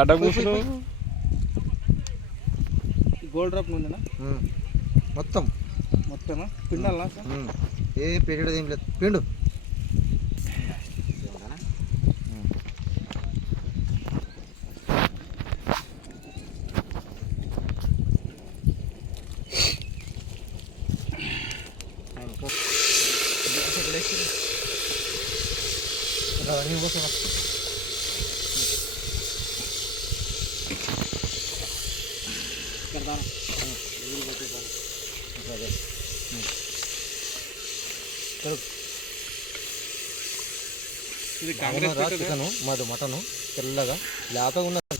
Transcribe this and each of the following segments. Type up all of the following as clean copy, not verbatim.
అడ్డ కూర్చున్నావు. Gold drop ఉందేనా మొత్తం మొత్తమా పిండాలనా ఏ పిండి ఏం లేదు పిండు చికెను మాది మటను తెల్లగా లేతగా ఉన్నది.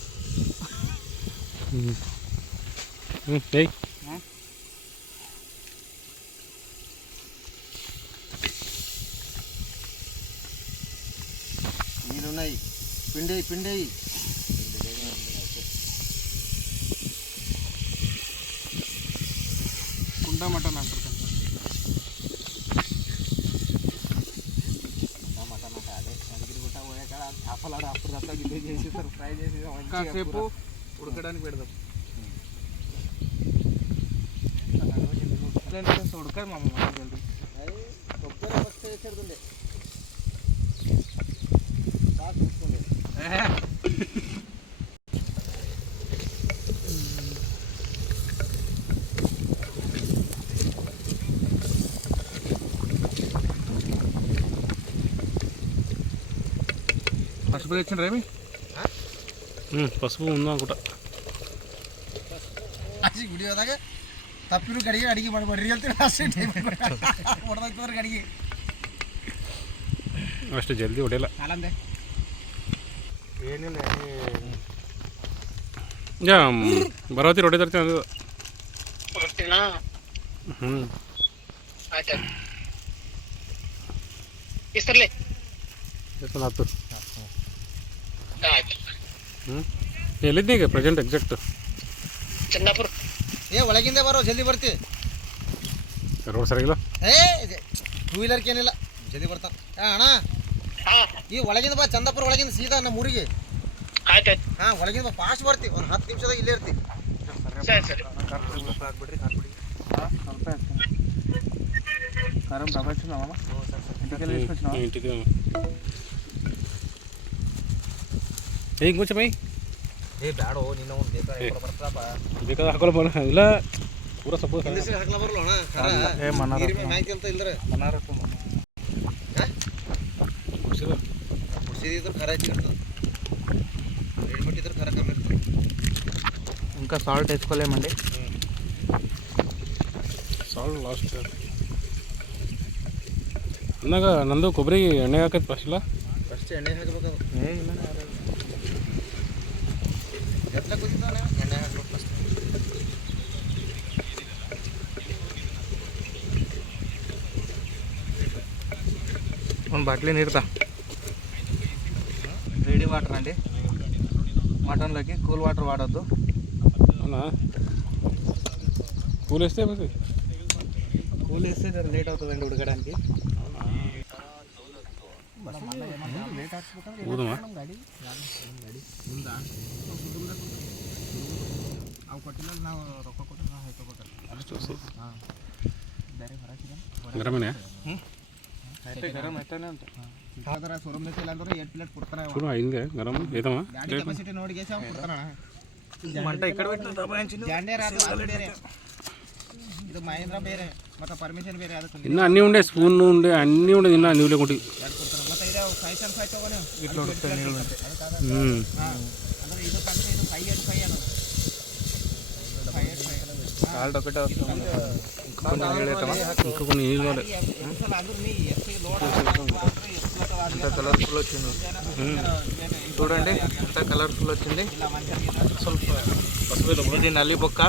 నీళ్ళున్నాయి పిండి పిండి కుండ మటన్ అంటారు. ఫ్రై చేసి కాసేపు ఉడకడానికి పెడదాం. ఉడకాలి మా మటన్ కొబ్బరి ఫస్ట్ వేసేడుతుండే పసుపు తెచ్చిన రేమి పసుపు ఉందా అనుకుంటా. వీడియోదాకా తప్పిరు కడిగి అడిగి పడి వెళ్తే కడిగి అಷ್ಟು ಜಲ್ದಿ ಹೊಡೆಯಲ್ಲ. ಏನಿಲ್ಲ ಬರೋತಿ ಹೊಡೆ ತರ್ತೀನಿ ಅದು. ಆಯ್ತು ಎಲ್ಲಿದ್ದೆ ಈಗ ಪ್ರೆಸೆಂಟ್ ಎಕ್ಸಾಕ್ಟ್? ಚಂದಾಪುರ. ಏ ಒಳಗಿಂದ ಬರೋ ಜಲ್ದಿ ಬರ್ತಿ. ರೋಡ್ ಸರಿಗಿಲ್ಲ. ಟೂ ವೀಲರ್ಗೆ ಏನಿಲ್ಲ ಜಲ್ದಿ ಬರ್ತಾ. ಅಣ್ಣ ಈ ಒಳಗಿಂದ ಬಾ, ಚಂದಾಪುರ ಒಳಗಿಂದ ಸೀದಾ ನಮ್ಮ ಊರಿಗೆ. ಹಾಂ ಒಳಗಿಂದ ಬಾ, ಫಾಸ್ಟ್ ಬರ್ತಿ. ಒಂದು 10 ನಿಮಿಷದಾಗ ಇಲ್ಲೇ ಇರ್ತಿ. ಹಾಕ್ಬಿಡ್ರಿ ಹಾಕ್ಬಿಡಿ. కారం డబ్బా ఇచ్చినావా? ఇంటికి తీసుకొచ్చినావా? ఇంటికి ఇంకొంచెం ಏ ಬ್ಯಾಡೋ ನಿನ್ನ ಒಂದು ಬೇಕಾದ ಹಾಕೊಳ್ಳ ಇಲ್ಲ ಪೂರ ಸಪೋಸ್ ಹಾಕ್ಲಾ ಬರಲ್ಲ ಅಣ್ಣ. ಮಾಹಿತಿ ಅಂತ ಇಲ್ದ್ರೆ ಕುಡ್ಸಿದ್ರೆ ಖರ ಹೆಚ್ಚಿರ್ತದೆ, రెడీమేడ్ ఖర కమ్మి ఇರ್ತದೆ. ఇంకా సాల్ట్ వేసుకోలేమండి. ಸಾಲ್ಟ್ ಲಾಸ್ಟ್ ಅಂದಾಗ ನಂದು ಕೊಬ್ಬರಿ ಎಣ್ಣೆ ಹಾಕೈತೆ ಫಸ್ಟ್ ಎಣ್ಣೆ ಹಾಕಬೇಕು. ಎತ್ತ ಕುದಿತಾನೆ ಎಣ್ಣೆ ಹಾಕ್ಬೇಕು ಫಸ್ಟ್. ಒಂದು బాటిల్ నీరు వేడి వాటర్ అండి. మటన్లోకి కూల్ వాటర్ వాడద్దు. అవునా? కూల్ వేస్తే లేట్ అవుతుందండి ఉడకడానికి. ಗರಮನೆ ಗರಂ ಐತಾನೆ ಅಂತ చూడు అయిందే గరం ఏదమ్మా మంట ఇక్కడ పెట్టిన ಇದು ಮಹೇಂದ್ರ ಬೇರೆ ಮತ್ತೆ ಪರ್ಮಿಷನ್ ಬೇರೆ ಅದಕ್ಕೆ ಇನ್ನು ಅನ್ನಿ ಉಂಡೆ ಸ್ಪೂನ್ ಉಂಡೆ ಅನ್ನಿ ಉಂಡೆ ಇನ್ನು ನೀವು ಕೊಟ್ಟು ಮತ್ತೆ ಇದು ಫೈಸನ್ ಫೈ ತಗೋನೆ ಇಟ್ಲ ಹುಡುಕ್ತಾ ನೀರು ಅಂದ್ರೆ ಇದು ಕಂటే ಇದು 585 ಅನ್ನು 585 ಸಾಲ್ಟ್ ఒకటే వస్తుంది. కొంచెం నీళ్ళేటమా ఇంకా కొన్ని నీళ్ళు ಅಂದ್ರೆ ನೀ ಎಷ್ಟು ಲೋಡ್ ఎంత కలర్ఫుల్ వచ్చింది చూడండి, ఎంత కలర్ఫుల్ వచ్చింది. ಸ್ವಲ್ಪ ఇది నల్లి బొక్క.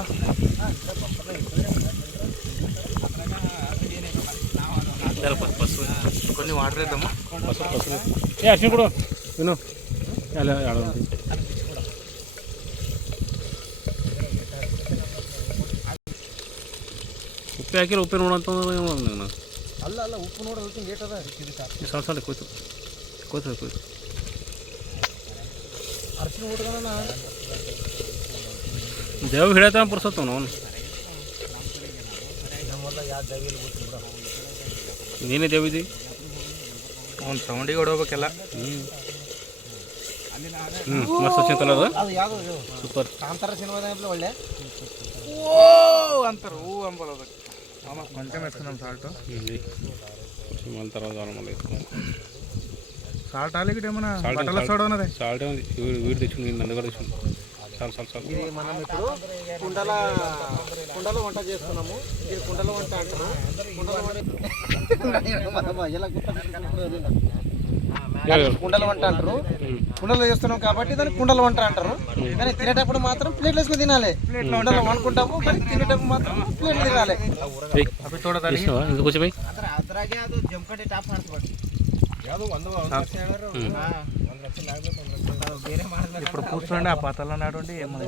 కొన్ని వాటర్ వేద్దామా? అర్షణ కూడా విను ಉಪ್ಪು ಹಾಕಿಲ್ಲ ಉಪ್ಪು ನೋಡಂತ ನಾನು ಅಲ್ಲ ಅಲ್ಲ ಉಪ್ಪು ನೋಡೋದಕ್ಕೆ ಲೇಟ್ ಅದ ಸಾಲ ಸಾಲ ಕೊಯ್ತು ಕೊಯ್ತು ಕೊಯ್ತು ಅರ್ಶಿನ ಉಟ್ಕೊಳ್ಳೋಣ ದೇವ್ ಹಿಡಿಯತ್ತ ಪುರ್ಸತ್ತ ಅವನು ನೀನೇ ದೇವಿದಿ ಅವ್ನು ಸೌಂಡಿಗೆ ಹೊಡೋಬೇಕೆಲ್ಲ. ಮಸ್ತ್ ಹಚ್ಚಿಂತಲ್ಲ ಅದು ಅದು ಯಾವುದು ಸೂಪರ್ ಕಾಂತಾರ ಸಿನಿಮಾದಾಗ ಒಳ್ಳೆ ಓ ಅಂತಾರೆ ಹೂ ಅಂಬಲ್ ಅದಕ್ಕೆ ಮಾಮ కొంచెం వేసుకున్నాం సాల్ట్ అంటారు నార్మల్ సాల్ట్ ఆలికి ఏమన్నా బట్టల సోడా ఉన్నది సాల్ట్ ఉంది వీడు తెచ్చుకుని నన్ను కూడా తెచ్చుకుని చాలు చాలు చాలు ఇది మనం ఇప్పుడు కుండలో వంట చేస్తున్నాము. ఇది కుండలో వంట అంటారు. కుండల వంట అంటారు. కుండలో చేస్తున్నాం కాబట్టి దాన్ని కుండల వంట అంటారు. కానీ తినేటప్పుడు మాత్రం ప్లేట్లు వేసుకుని తినాలి. కుండలో వండుకుంటాము కానీ తినేటప్పుడు మాత్రం ప్లేట్లు తినాలి. ఎందుకు వచ్చి ఇప్పుడు కూర్చోండి ఆ పాతల్లో నాడు ఏమన్నా